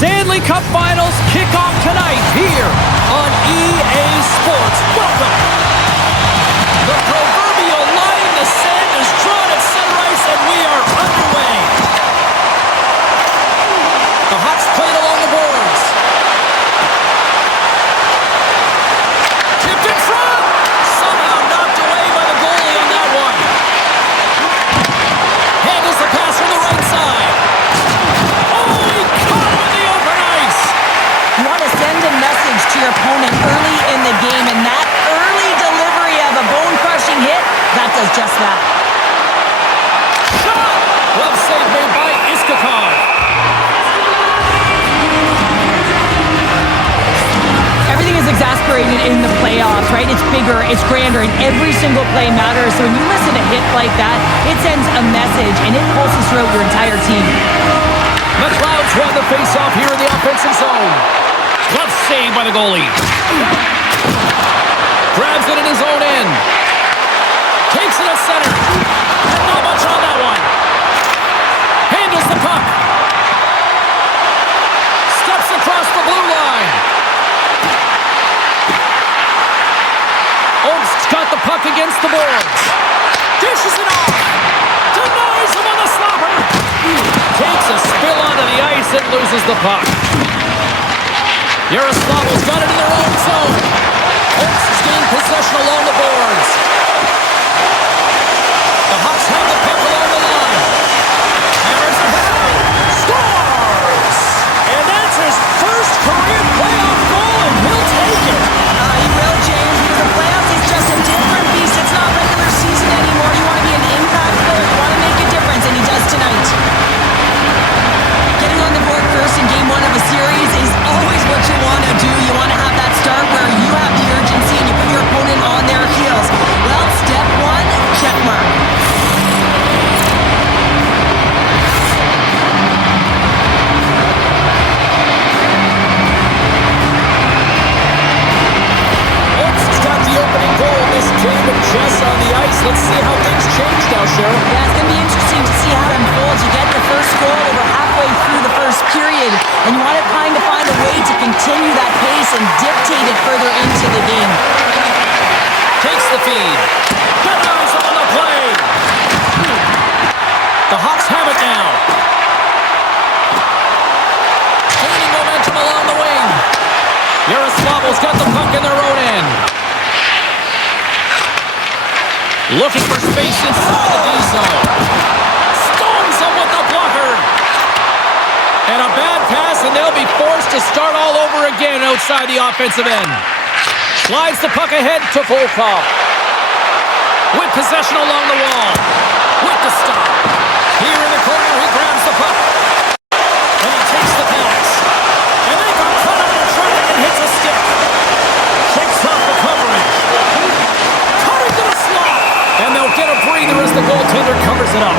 Stanley Cup Finals kick off tonight here on EA Sports. Welcome. The proverbial line in the sand is drawn at center ice, and we are underway. The Hawks played along the boards. Tipped in front. Somehow knocked away by the goalie on that one. Handles the pass from the right side. Oh, he caught with the open ice. You want to send a message to your opponent early in the game, and that early delivery of a bone-crushing hit, that does just that. Shot! Glove save made by Iskakov. Everything is exasperated in the playoffs, right? It's bigger, it's grander, and every single play matters. So when you listen to a hit like that, it sends a message, and it pulses throughout your entire team. McLeod's won the face-off here in the offensive zone. Glove save by the goalie. Grabs it in his own end. Takes it at center. Not much on that one. Handles the puck. Steps across the blue line. Oak's got the puck against the boards. Dishes it off. Denies him on the slapper. Takes a spill onto the ice and loses the puck. Yaroslavl's got it in their own zone. Oaks has gained possession along the boards. The Hawks have the puck along the line. Hammers it down. Scores! And that's his first career playoff goal, and he'll take it. He will, James, because the playoffs is just a different beast. It's not regular season anymore. You want to be an impact player. You want to make a difference, and he does tonight. Getting on the board first in game one of a series is always what you want to do. You want to have that start where you have the urgency and you put your opponent on their heels. Well, step one, check mark. Oaks got the opening goal in this game with Jess on the ice. Let's see how things change now, Cheryl. Yeah, it's going to be interesting to see how it unfolds. You get the first goal over halfway through the first period, and you want to kind of find a way to continue that pace and dictate it further into the game. Takes the feed. Denies on the play. The Hawks have it now. Gaining momentum along the wing. Yaroslavl's got the puck in their own end. Looking for space inside the D zone. Stones him with the blocker. And a bad pass, and they'll be forced to start all over again outside the offensive end. Slides the puck ahead to Volkov. With possession along the wall. With the stop. Here in the corner, he grabs the puck. And he takes the pass. And they got caught on the track and hits a stick. Shakes off the coverage. Cutting to the slot. And they'll get a breather as the goaltender covers it up.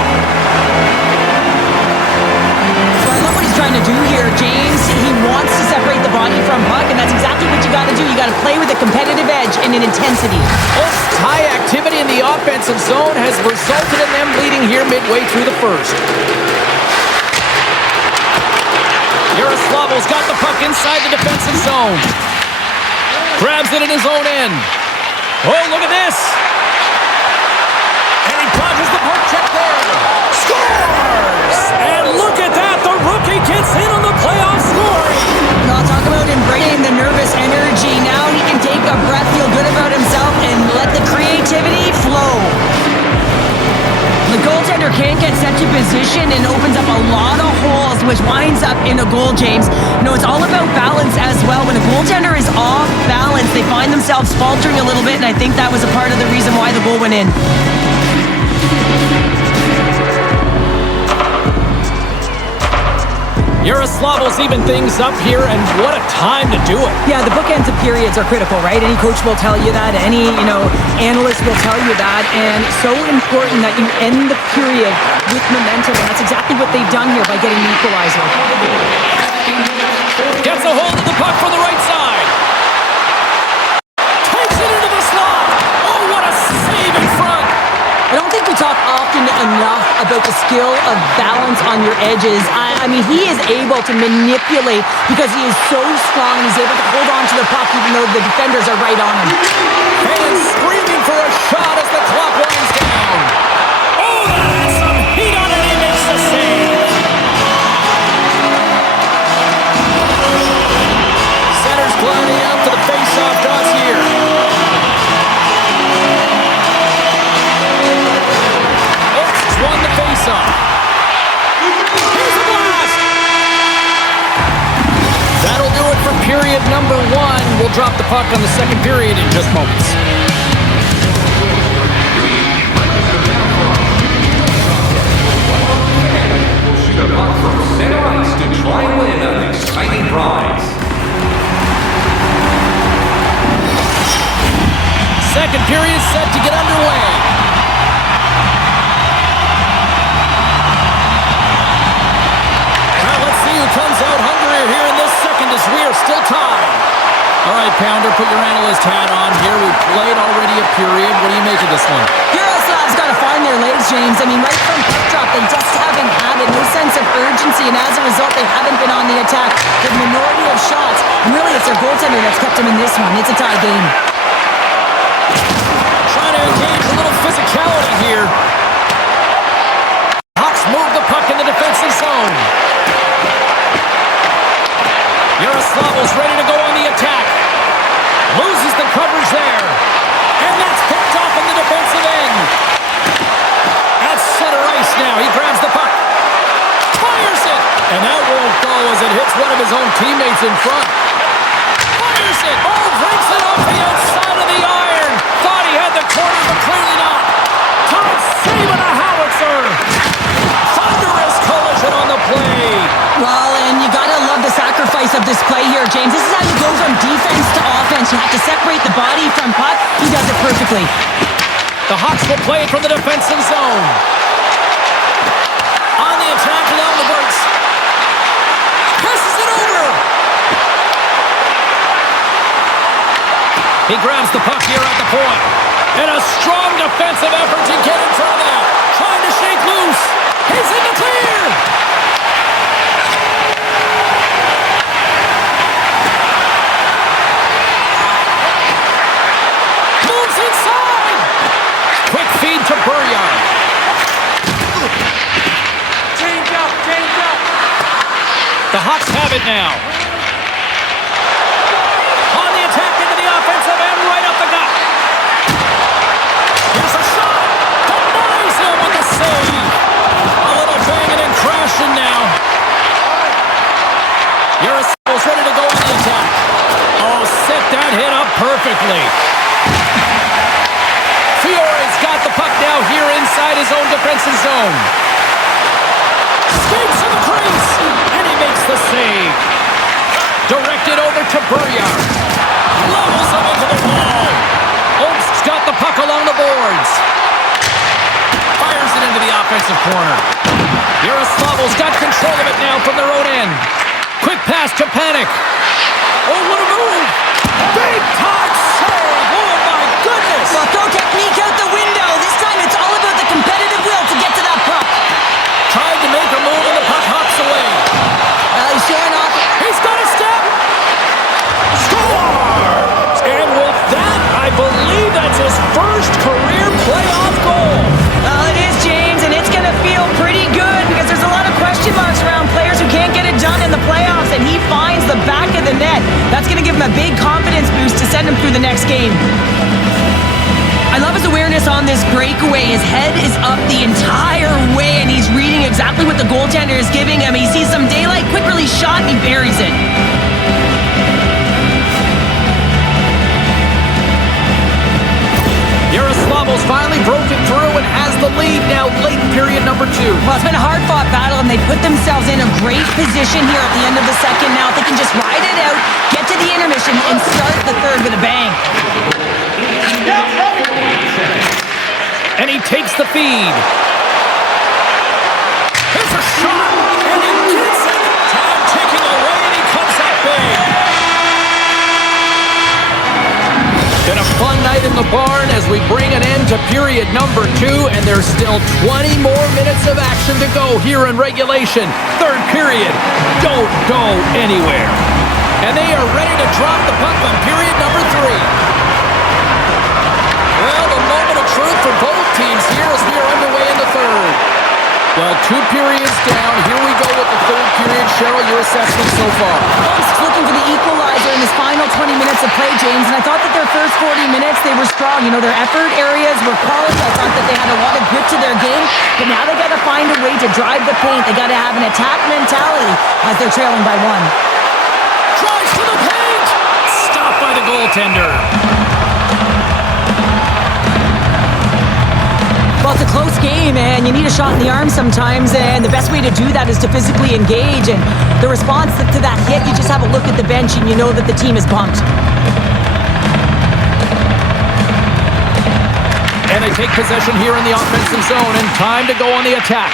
So I love what he's trying to do here, James. He wants to separate the body from puck, and that's exactly what you got to do. You got to play with a competitive edge and an intensity. Oaks' high activity in the offensive zone has resulted in them leading here midway through the first. Yaroslavl's got the puck inside the defensive zone. Grabs it in his own end. Oh, look at this. And he plunges the poke check there. Scores! And look at that. The rookie gets in on the playoff scoring. I'll talk about him bringing the nervous energy. Now he can take a breath, feel good about himself, and let the creativity flow. The goaltender can't get set to position and opens up a lot of holes, which winds up in a goal, James. You know, it's all about balance as well. When a goaltender is off balance, they find themselves faltering a little bit, and I think that was a part of the reason why the goal went in. Yaroslavl's even things up here, and what a time to do it. Yeah, the bookends of periods are critical, right? Any coach will tell you that. Any, analyst will tell you that. And so important that you end the period with momentum, and that's exactly what they've done here by getting the equalizer. Gets a hold of the puck from the right side. Takes it into the slot. Oh, what a save in front. I don't think we talk often enough about the skill of balance on your edges. I mean, he is able to manipulate because he is so strong and he's able to hold on to the puck even though the defenders are right on him. And screaming for a shot as the clock winds down. Oh, that has some heat on it. He makes the save. Center's gliding out to the face-off dots here. Won the face-off. Here's the blast! That'll do it for period number 1. We'll drop the puck on the second period in just moments. We'll shoot a puck from center ice to try and win an exciting prize. Second period set to get underway. Comes out hungrier here in this second as we are still tied. All right, Pounder, put your analyst hat on here. We've played already a period. What do you make of this one? Yaroslav's got to find their legs, James. I mean, right from puck drop, they just haven't had it. No sense of urgency, and as a result, they haven't been on the attack. The minority of shots, and really it's their goaltender that's kept them in this one. It's a tie game. Trying to engage a little physicality here. Hawks move the puck in the defensive zone. Yaroslav's ready to go on the attack. Loses the coverage there. And that's picked off in the defensive end. At center ice now. He grabs the puck. Fires it. And that won't go as it hits one of his own teammates in front. Fires it. Oh, breaks it off the outside of the iron. Thought he had the corner, but clearly not. Todd saving a howitzer. Thunderous collision on the play. Well, and you gotta love the sacrifice of this play here, James. This is how you go from defense to offense. You have to separate the body from puck. He does it perfectly. The Hawks will play it from the defensive zone. On the attack along the boards. Passes it over. He grabs the puck here at the point. And a strong defensive effort to get in front of that. Trying to shake loose. He's in the clear. To Burrion. Change up. The Hawks have it now. On the attack into the offensive end, right up the gut. Here's a shot. Denies him with the save. A little banging and crashing now. Yaroslav's ready to go on the attack. Oh, set that hit up perfectly. Fiore's got the puck now here inside his own defensive zone. Skates to the crease, and he makes the save. Directed over to Burrion. Levels him into the wall. Obst's got the puck along the boards. Fires it into the offensive corner. Yaroslav's got control of it now from their own end. Quick pass to Panic. Oh, what a move. Big time save. Oh, my goodness. Well, throw technique out the window. This time it's all about the competitive will to get to that puck. Tried to make a move and the puck hops away. He's showing off. He's got a step. Scores! And with that, I believe that's his first career playoff goal. Well, it is, James, and it's going to feel pretty good because there's a lot of question marks around players who can't get it done in the playoffs, and he finds the back of the net. That's going to give him a big confidence boost to send him through the next game. I love his awareness on this breakaway. His head is up the entire way, and he's reading exactly what the goaltender is giving him. He sees some daylight, quick release shot, and he buries it. Yaroslav's finally broken through and has the lead now late in period number 2. Well, it's been a hard-fought battle, and they put themselves in a great position here at the end of the second. Now, if they can just ride it out, get to the intermission, and start the third with a bang. And he takes the feed. Here's a shot, and he gets it. Time ticking away, and he comes up big. Been a fun night night in the barn as we bring an end to period number 2, and there's still 20 more minutes of action to go here in regulation. Third period. Don't go anywhere. And they are ready to drop the puck on period number 3. Well, the moment of truth for both teams here as we are underway in the third. Well, 2 periods down. Here we go with the third period. Cheryl, your assessment so far? He's looking for the equalizer in his final 20 minutes of play, James, and I thought that their first 40 minutes, they were strong. You know, their effort areas were quality. I thought that they had a lot of grit to their game, but now they got to find a way to drive the paint. They got to have an attack mentality as they're trailing by 1. Drives to the paint! Stopped by the goaltender. Well, it's a close game, and you need a shot in the arm sometimes, and the best way to do that is to physically engage, and the response to that hit, you just have a look at the bench, and you know that the team is pumped. And they take possession here in the offensive zone, and time to go on the attack.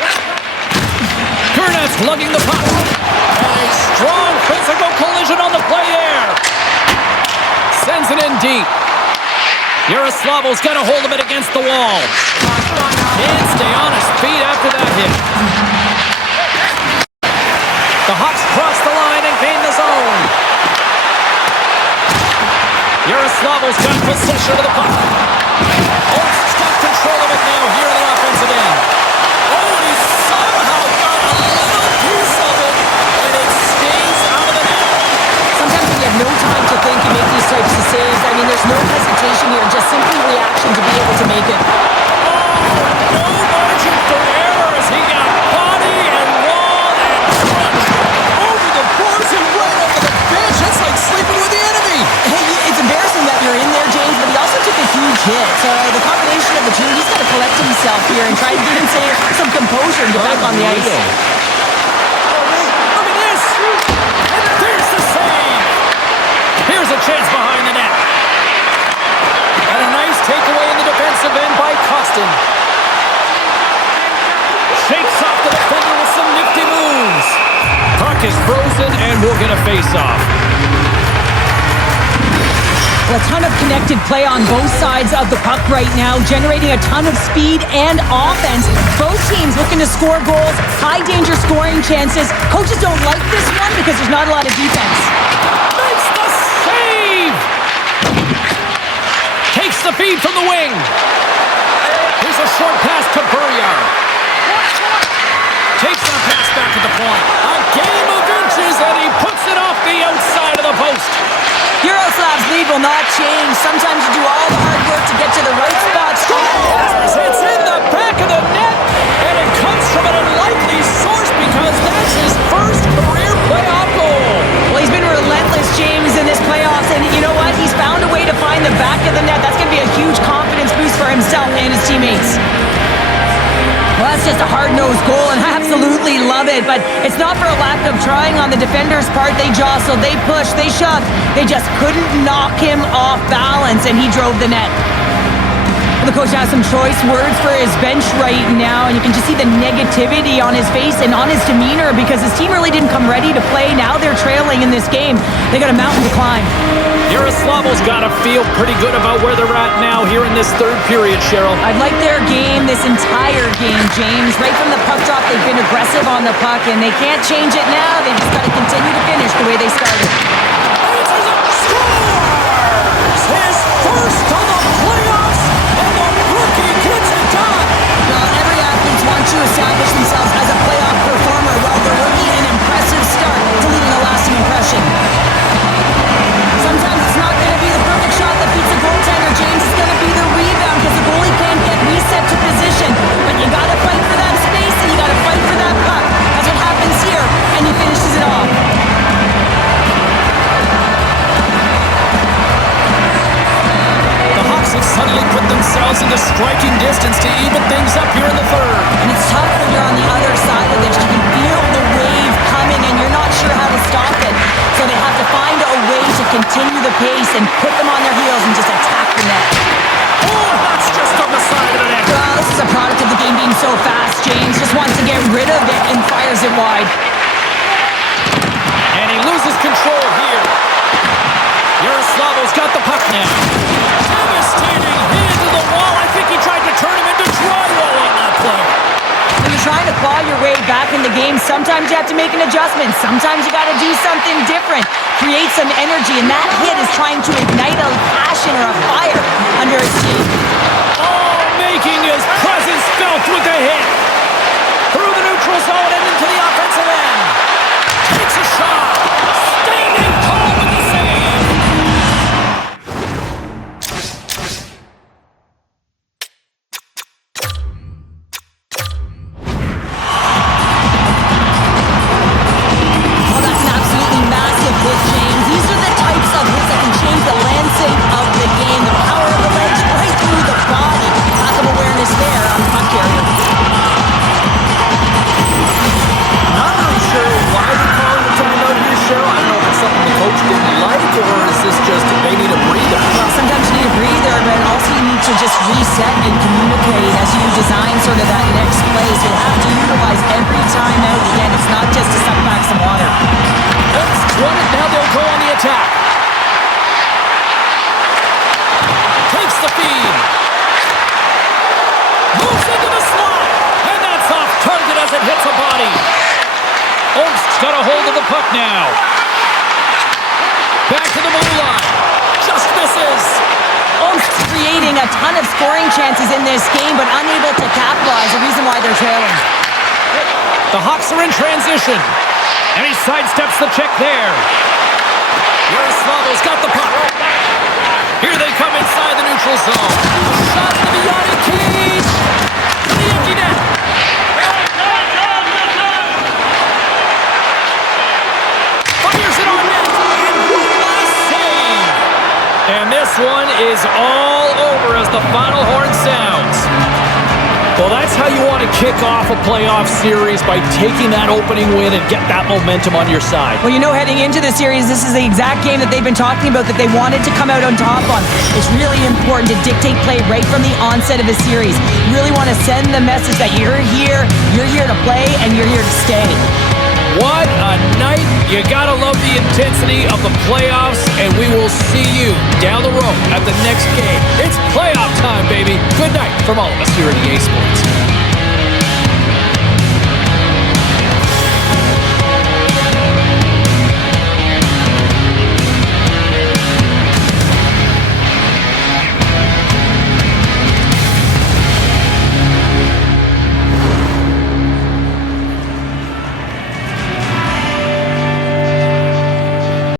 Kurnetz lugging the puck. And a strong physical collision on the play there. Sends it in deep. Yaroslavl's got a hold of it against the wall. Can't stay on his feet after that hit. The Hawks cross the line and gain the zone. Yaroslavl's got possession of the puck. Holt's got control of it now here in the offensive end. Oh, and he somehow got a little piece of it, and it stays out of the net. Sometimes when you have no time to think, you make these types of saves. I mean, there's no hesitation here, just simply reaction to be able to make it. No margin for error as he got body and wall and crunched over the boards and right over the bench. That's like sleeping with the enemy. Hey, it's embarrassing that you're in there, James, but he also took a huge hit. So the combination of the two, he's got to collect himself here and try to get some composure and get back on the ice. Look at this. And there's the save. Here's a chance behind the net. And a nice takeaway in the defensive end by Costin. Shakes off the defender with some nifty moves. Puck is frozen and we'll get a face-off. Well, a ton of connected play on both sides of the puck right now, generating a ton of speed and offense. Both teams looking to score goals, high-danger scoring chances. Coaches don't like this one because there's not a lot of defense. Makes the save! Takes the feed from the wing. Here's a short pass to Burriar. Takes the pass back to the point. A game of inches, and he puts it off the outside of the post. Yaroslav's lead will not change. Sometimes you do all the hard work to get to the right spot. Scores! It's in the back of the net, and it comes from an unlikely source because that's his first career playoff goal. Well, he's been relentless, James, in this playoffs, and you know what? He's found a way to find the back of the net. That's going to be a huge confidence boost for himself and his teammates. Well, that's just a hard-nosed goal, and I absolutely love it, but it's not for a lack of trying on the defender's part. They jostled, they pushed, they shoved. They just couldn't knock him off balance, and he drove the net. The coach has some choice words for his bench right now, and you can just see the negativity on his face and on his demeanor because his team really didn't come ready to play. Now they're trailing in this game. They got a mountain to climb. Yaroslavl's got to feel pretty good about where they're at now here in this third period, Cheryl. I'd like their game this entire game, James. Right from the puck drop, they've been aggressive on the puck, and they can't change it now. They just got to continue to finish the way they started. Scores! His first of the playoffs, and the rookie gets it done. Well, every athlete wants to establish themselves as a playoff performer. Well, the rookie, an impressive start to leaving a lasting impression. Sometimes it's not going to be the perfect shot that beats a goaltender, James. It's going to be the rebound because the goalie can't get reset to position. But you got to fight for that space and you got to fight for that puck. That's what happens here, and he finishes it off. The Hawks have suddenly put themselves into striking distance to even things up here in the third. And it's tough when you're on the other side of this. You can feel the wave coming and you're not sure how to stop it. So they have to find a way to continue the pace and put them on their heels and just attack the net. Oh, that's just on the side of the net. Well, this is a product of the game being so fast. James just wants to get rid of it and fires it wide. And he loses control here. Yaroslavl's got the puck now. Devastating trying to claw your way back in the game, sometimes you have to make an adjustment. Sometimes you got to do something different. Create some energy, and that hit is trying to ignite a passion or a fire under his team. Oh, making his presence felt with the hit. Through the neutral zone and into the offensive end. Takes a shot. Standing tall with the save. Oh, that's an absolutely massive hit, James. These are the types of hits that can change the landscape of the game. The power of the legs right through the body. Lack of awareness there on the puck carrier. Not really sure why they're calling the timeout here, Cheryl. I don't know if it's something the coach didn't like, or is this just they need a breather? Well, sometimes you need a breather, but also you need to just reset and communicate as you design sort of that next play. So you have to utilize every timeout. Again, it's not just to suck back some water. That's 20. Now they'll go on the attack. Takes the feed. Moves into the slot. And that's off target as it hits a body. Olmst's got a hold of the puck now. Back to the blue line. Just misses. Olmst's creating a ton of scoring chances in this game, but unable to capitalize, the reason why they're trailing. The Hawks are in transition. And he sidesteps the check there. Yaroslavl's got the puck. Here they come inside the neutral zone. Shot into the Yanni cage. To the empty net. Fires it on net. And one last save. And this one is all over as the final horn sounds. Well, that's how you want to kick off a playoff series, by taking that opening win and get that momentum on your side. Well, you know, heading into the series, this is the exact game that they've been talking about that they wanted to come out on top on. It's really important to dictate play right from the onset of a series. You really want to send the message that you're here to play, and you're here to stay. What a night. You gotta love the intensity of the playoffs, and we will see you down the road at the next game. It's playoff time, baby. Good night from all of us here at EA Sports.